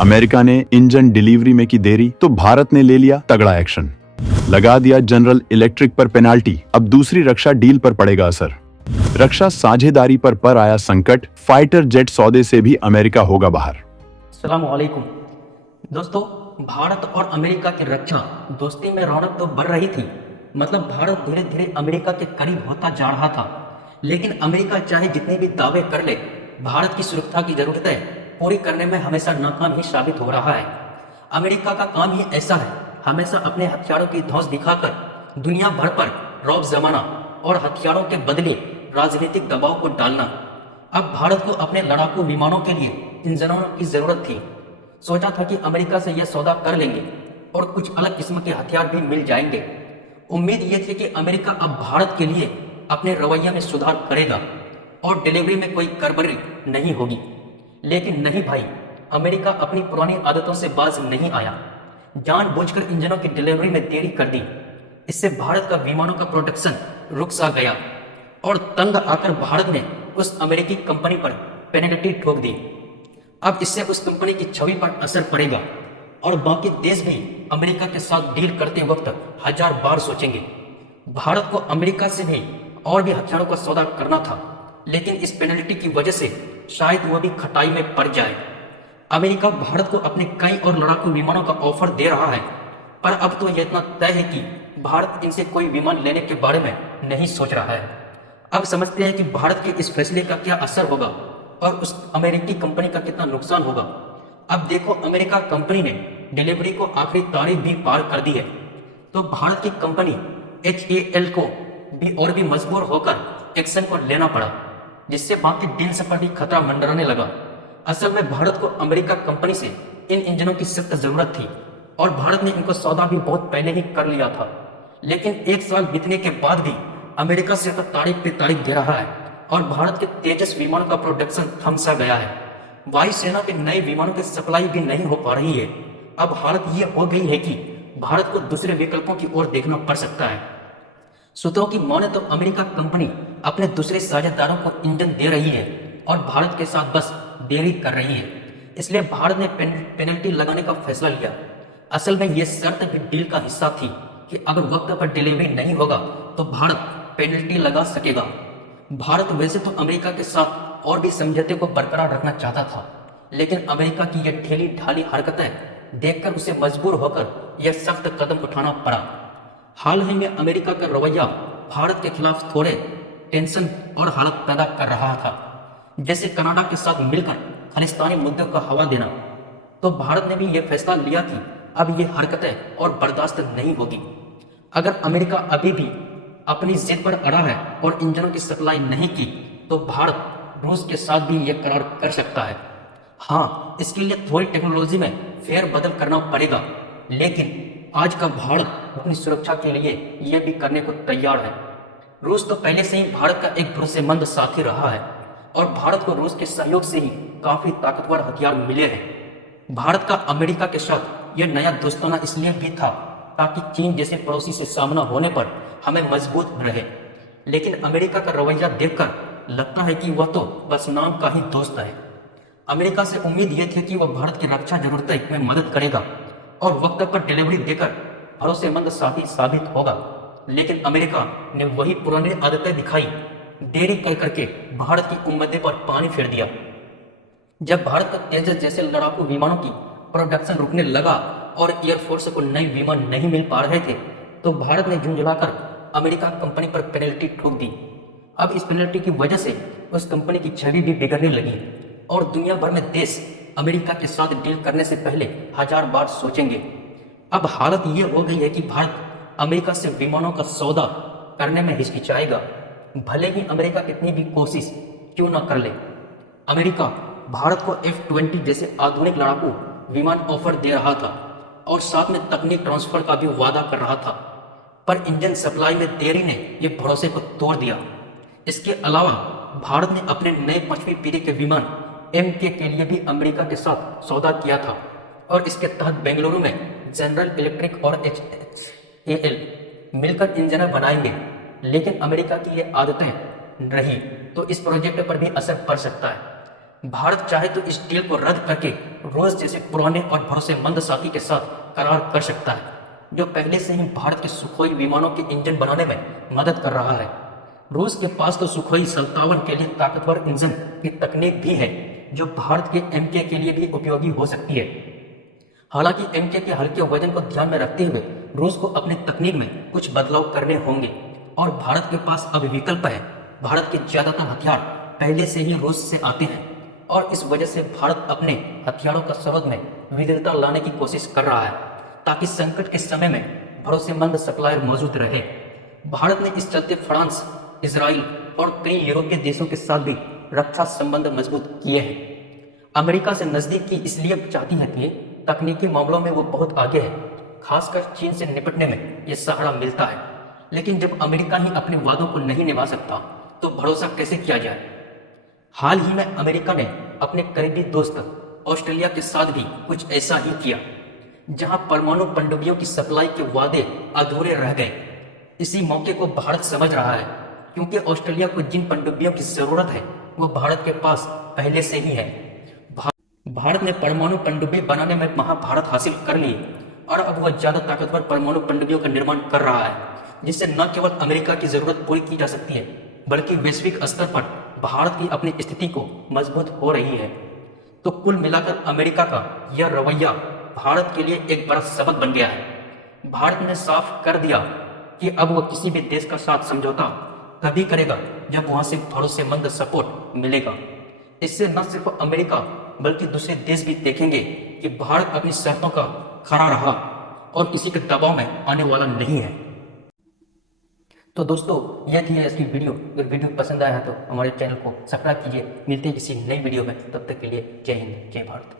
America ने engine delivery में की देरी तो भारत ने ले लिया तगड़ा एक्शन। लगा दिया जनरल इलेक्ट्रिक पर पेनाल्टी, अब दूसरी रक्षा डील पर पड़ेगा असर। रक्षा साझेदारी पर आया संकट, फाइटर जेट सौदे से भी अमेरिका होगा बाहर। अस्सलाम वालेकुम दोस्तों, भारत और अमेरिका की रक्षा दोस्ती में रौनक तो बढ़ रही थी। मतलब भारत धीरे धीरे अमेरिका के करीब होता जा रहा था। लेकिन अमेरिका चाहे जितने भी दावे कर ले, भारत की सुरक्षा की जरूरतें पूरी करने में हमेशा नाकाम ही साबित हो रहा है। अमेरिका का काम ही ऐसा है, हमेशा अपने हथियारों की धौंस दिखाकर दुनिया भर पर रौब जमाना और हथियारों के बदले राजनीतिक दबाव को डालना। अब भारत को अपने लड़ाकू विमानों के लिए इंजनों की जरूरत थी। सोचा था कि अमेरिका से यह सौदा कर लेंगे और कुछ अलग किस्म के हथियार भी मिल जाएंगे। उम्मीद ये थी कि अमेरिका अब भारत के लिए अपने रवैये में सुधार करेगा और डिलीवरी में कोई गड़बड़ी नहीं होगी। लेकिन नहीं भाई, अमेरिका अपनी पुरानी आदतों से बाज नहीं आया। जानबूझकर इंजनों की डिलीवरी में देरी कर दी। इससे भारत का विमानों का प्रोडक्शन रुक सा गया और तंग आकर भारत ने उस अमेरिकी कंपनी पर पेनल्टी ठोक दी। अब इससे उस कंपनी की छवि पर असर पड़ेगा और बाकी देश भी अमेरिका के साथ डील करते वक्त हजार बार सोचेंगे। भारत को अमेरिका से भी और भी हथियारों का सौदा करना था, लेकिन इस पेनल्टी की वजह से शायद वह भी खटाई में पड़ जाए। अमेरिका भारत को अपने कई और लड़ाकू विमानों का ऑफर दे रहा है, पर अब तो यह इतना तय है कि भारत इनसे कोई विमान लेने के बारे में नहीं सोच रहा है। अब समझते हैं कि भारत के इस फैसले का क्या असर होगा और उस अमेरिकी कंपनी का कितना नुकसान होगा। अब देखो, अमेरिका कंपनी ने डिलीवरी को आखिरी तारीख भी पार कर दी है, तो भारत की कंपनी HAL को भी और भी मजबूर होकर एक्शन को लेना पड़ा, जिससे बाकी डील्स पर भी खतरा मंडराने लगा। असल में भारत को अमेरिका कंपनी से इन इंजनों की सख्त जरूरत थी और भारत ने इनको सौदा भी बहुत पहले ही कर लिया था। लेकिन एक साल बीतने के बाद भी अमेरिका सिर्फ तारीख पे तारीख दे रहा है और भारत के तेजस विमानों का प्रोडक्शन थम सा गया है। वायुसेना के नए विमानों की सप्लाई भी नहीं हो पा रही है। अब हालत ये हो गई है कि भारत को दूसरे विकल्पों की ओर देखना पड़ सकता है। सूत्रों की माने तो अमेरिका कंपनी अपने दूसरे साझेदारों को इंजन दे रही है और भारत के साथ बस देरी कर रही है। इसलिए भारत ने पेनल्टी लगाने का फैसला लिया। असल में यह शर्त भी डील का हिस्सा थी कि अगर वक्त पर डिलीवरी नहीं होगा तो भारत पेनल्टी लगा सकेगा। भारत वैसे तो अमेरिका के साथ और भी समझौते को बरकरार रखना चाहता था, लेकिन अमेरिका की यह ढीली ढाली हरकतें देखकर उसे मजबूर होकर यह सख्त कदम उठाना पड़ा। हाल ही में अमेरिका का रवैया भारत के खिलाफ थोड़े टेंशन और हालत पैदा कर रहा था, जैसे कनाडा के साथ मिलकर खालिस्तानी मुद्दों का हवा देना। तो भारत ने भी यह फैसला लिया कि अब ये हरकतें और बर्दाश्त नहीं होगी। अगर अमेरिका अभी भी अपनी जिद पर अड़ा है और इंजनों की सप्लाई नहीं की, तो भारत रूस के साथ भी यह करार कर सकता है। हाँ, इसके लिए थोड़ी टेक्नोलॉजी में फेरबदल करना पड़ेगा, लेकिन आज का भारत अपनी सुरक्षा के लिए यह भी करने को तैयार है। रूस तो पहले से ही भारत का एक भरोसेमंद साथी रहा है और भारत को रूस के सहयोग से ही काफी ताकतवर हथियार मिले हैं। भारत का अमेरिका के साथ यह नया दोस्ताना इसलिए भी था ताकि चीन जैसे पड़ोसी से सामना होने पर हमें मजबूत रहे। लेकिन अमेरिका का रवैया देखकर लगता है कि वह तो बस नाम का ही दोस्त है। अमेरिका से उम्मीद यह थी कि वह भारत की रक्षा जरूरतें में मदद करेगा और वक्त पर डिलीवरी देकर भरोसेमंद साथी साबित होगा। लेकिन अमेरिका ने वही पुरानी आदतें दिखाई, देरी कर करके भारत की उम्मीदें पर पानी फेर दिया। जब भारत का तेजस जैसे लड़ाकू विमानों की प्रोडक्शन रुकने लगा और एयरफोर्स को नए विमान नहीं मिल पा रहे थे, तो भारत ने झुंझुलाकर अमेरिका कंपनी पर पेनल्टी ठोक दी। अब इस पेनल्टी की वजह से उस कंपनी की छवि भी बिगड़ने लगी और दुनिया भर में देश अमेरिका के साथ डील करने से पहले हजार बार सोचेंगे। अब हालत ये हो गई है कि भारत अमेरिका से विमानों का सौदा करने में हिचकिचाएगा, भले ही अमेरिका कितनी भी कोशिश क्यों न कर ले। अमेरिका भारत को F-20 जैसे आधुनिक लड़ाकू विमान ऑफर दे रहा था और साथ में तकनीक ट्रांसफर का भी वादा कर रहा था, पर इंजन सप्लाई में देरी ने यह भरोसे को तोड़ दिया। इसके अलावा भारत ने अपने नए 5वीं पीढ़ी के विमान MK के लिए भी अमेरिका के साथ सौदा किया था और इसके तहत बेंगलुरु में जनरल इलेक्ट्रिक और HAL मिलकर इंजन बनाएंगे। लेकिन अमेरिका की ये आदतें रही तो इस प्रोजेक्ट पर भी असर पड़ सकता है। भारत चाहे तो इस डील को रद्द करके रूस जैसे पुराने और भरोसेमंद साथी के साथ करार कर सकता है, जो पहले से ही भारत के सुखोई विमानों के इंजन बनाने में मदद कर रहा है। रूस के पास तो सुखोई 57 के लिए ताकतवर इंजन की तकनीक भी है, जो भारत के MK के लिए भी उपयोगी हो सकती है। हालांकि MK के हल्के वजन को ध्यान में रखते हुए रूस को अपनी तकनीक में कुछ बदलाव करने होंगे और भारत के पास अब विकल्प है। भारत के ज्यादातर हथियार पहले से ही रूस से आते हैं और इस वजह से भारत अपने हथियारों का स्रोत में विविधता लाने की कोशिश कर रहा है, ताकि संकट के समय में भरोसेमंद सप्लायर मौजूद रहे। भारत ने इस चलते फ्रांस, इजराइल और कई यूरोपीय देशों के साथ भी रक्षा संबंध मजबूत किए हैं। अमेरिका से नजदीकी इसलिए चाहती है कि तकनीकी मामलों में वो बहुत आगे है, खासकर चीन से निपटने में ये सहारा मिलता है। लेकिन जब अमेरिका ही अपने वादों को नहीं निभा सकता तो भरोसा कैसे किया जाए। हाल ही में अमेरिका ने अपने करीबी दोस्त ऑस्ट्रेलिया के साथ भी कुछ ऐसा ही किया, जहां परमाणु पनडुब्बियों की सप्लाई के वादे अधूरे रह गए। इसी मौके को भारत समझ रहा है, क्योंकि ऑस्ट्रेलिया को जिन पनडुब्बियों की जरूरत है वो भारत के पास पहले से ही है। भारत ने परमाणु पनडुब्बी बनाने में महाभारत हासिल कर ली और अब वह ज्यादा ताकतवर परमाणु पनडुब्बियों का निर्माण कर रहा है, जिससे न केवल अमेरिका की जरूरत पूरी की जा सकती है, बल्कि वैश्विक स्तर पर भारत की अपनी स्थिति को मजबूत हो रही है। तो कुल मिलाकर अमेरिका का यह रवैया भारत के लिए एक बड़ा सबक बन गया है। भारत ने साफ कर दिया कि अब वह किसी भी देश का साथ समझौता तभी करेगा जब वहां से भरोसेमंद सपोर्ट मिलेगा। इससे न सिर्फ अमेरिका बल्कि दूसरे देश भी देखेंगे कि भारत अपनी शर्तों का खरा रहा और किसी के दबाव में आने वाला नहीं है। तो दोस्तों, यह थी इसकी वीडियो। अगर वीडियो पसंद आया है तो हमारे चैनल को सब्सक्राइब कीजिए। मिलते हैं किसी नई वीडियो में, तब तक के लिए जय हिंद, जय भारत।